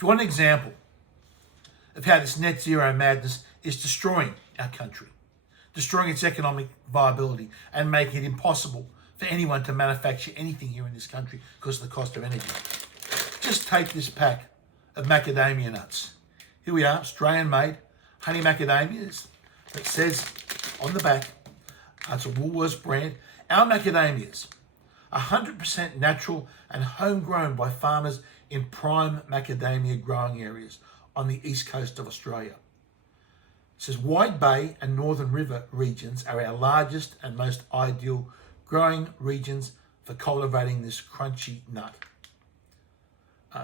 If you want an example of how this net zero madness is destroying our country, destroying its economic viability and making it impossible for anyone to manufacture anything here in this country because of the cost of energy. Just take this pack of macadamia nuts. Here we are, Australian-made honey macadamias. It says on the back, it's a Woolworths brand, our macadamias, 100% natural and homegrown by farmers in prime macadamia growing areas on the east coast of Australia. It says Wide Bay and Northern River regions are our largest and most ideal growing regions for cultivating this crunchy nut.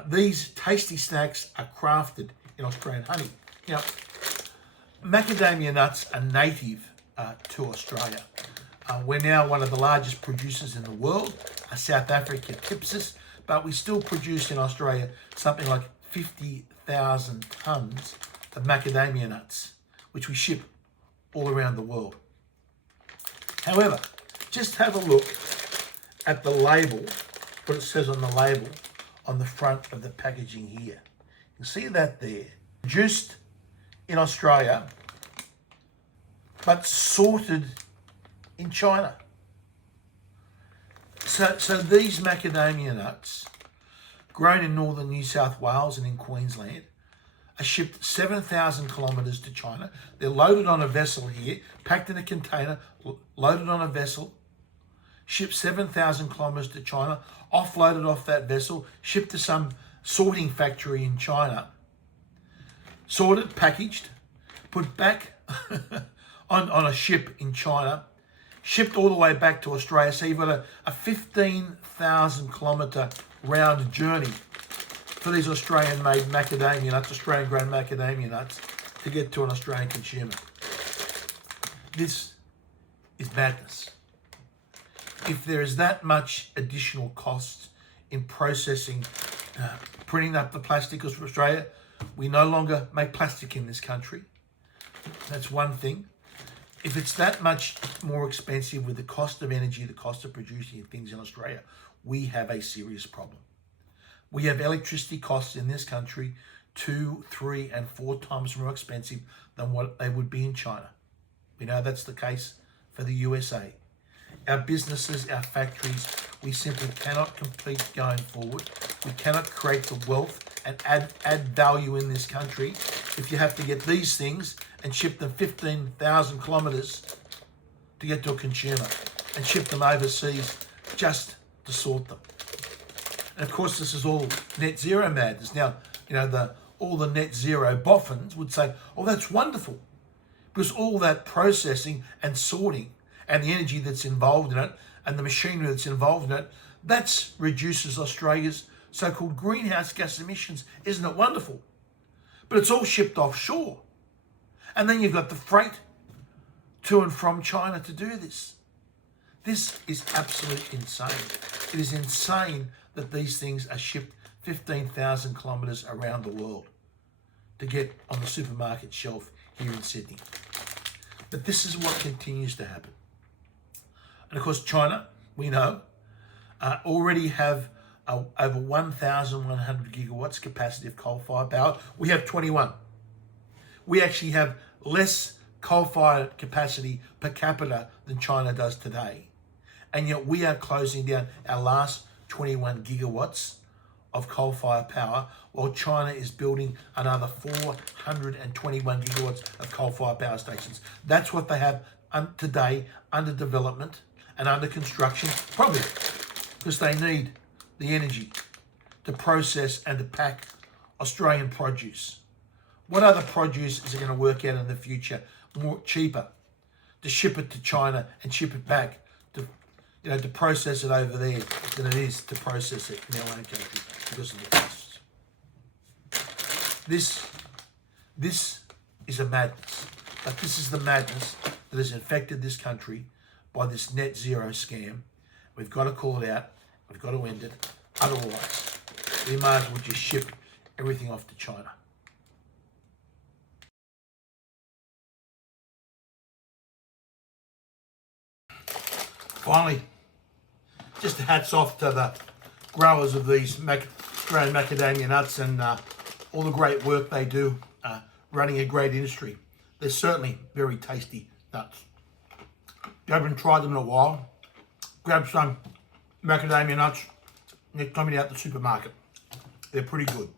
These tasty snacks are crafted in Australian honey. Now, macadamia nuts are native to Australia. We're now one of the largest producers in the world. South Africa tips us, but we still produce in Australia something like 50,000 tonnes of macadamia nuts, which we ship all around the world. However, just have a look at the label, what it says on the label on the front of the packaging here. You can see that there. Produced in Australia, but sorted in China. So these macadamia nuts, grown in northern New South Wales and in Queensland, are shipped 7,000 kilometres to China. They're loaded on a vessel here, packed in a container, loaded on a vessel, shipped 7,000 kilometres to China, offloaded off that vessel, shipped to some sorting factory in China, sorted, packaged, put back on a ship in China, shipped all the way back to Australia. So you've got a 15,000 kilometre round journey for these Australian-made macadamia nuts, Australian-grown macadamia nuts, to get to an Australian consumer. This is madness. If there is that much additional cost in processing, printing up the plastic, because for Australia, we no longer make plastic in this country. That's one thing. If it's that much more expensive with the cost of energy, the cost of producing things in Australia, we have a serious problem. We have electricity costs in this country 2, 3, and 4 times more expensive than what they would be in China. We know that's the case for the USA. Our businesses, our factories, we simply cannot compete going forward. We cannot create the wealth and add value in this country if you have to get these things and ship them 15,000 kilometres to get to a consumer and ship them overseas just to sort them. And of course, this is all net zero madness. Now, all the net zero boffins would say, oh, that's wonderful, because all that processing and sorting and the energy that's involved in it and the machinery that's involved in it, that reduces Australia's so-called greenhouse gas emissions. Isn't it wonderful? But it's all shipped offshore. And then you've got the freight to and from China to do this. This is absolutely insane. It is insane that these things are shipped 15,000 kilometres around the world to get on the supermarket shelf here in Sydney. But this is what continues to happen. And of course, China, we know, already have over 1,100 gigawatts capacity of coal-fired power. We have 21. We actually have less coal-fired capacity per capita than China does today. And yet we are closing down our last 21 gigawatts of coal-fired power, while China is building another 421 gigawatts of coal-fired power stations. That's what they have today under development and under construction, probably because they need the energy to process and to pack Australian produce. What other produce is it going to work out in the future more cheaper to ship it to China and ship it back to process it over there than it is to process it in our own country because of the costs? This is a madness, but this is the madness that has infected this country by this net zero scam. We've got to call it out. We've got to end it. Otherwise, we might as well just ship everything off to China. Finally, just hats off to the growers of these grown macadamia nuts and all the great work they do running a great industry. They're certainly very tasty nuts. If you haven't tried them in a while, grab some macadamia nuts next time you're out the supermarket. They're pretty good.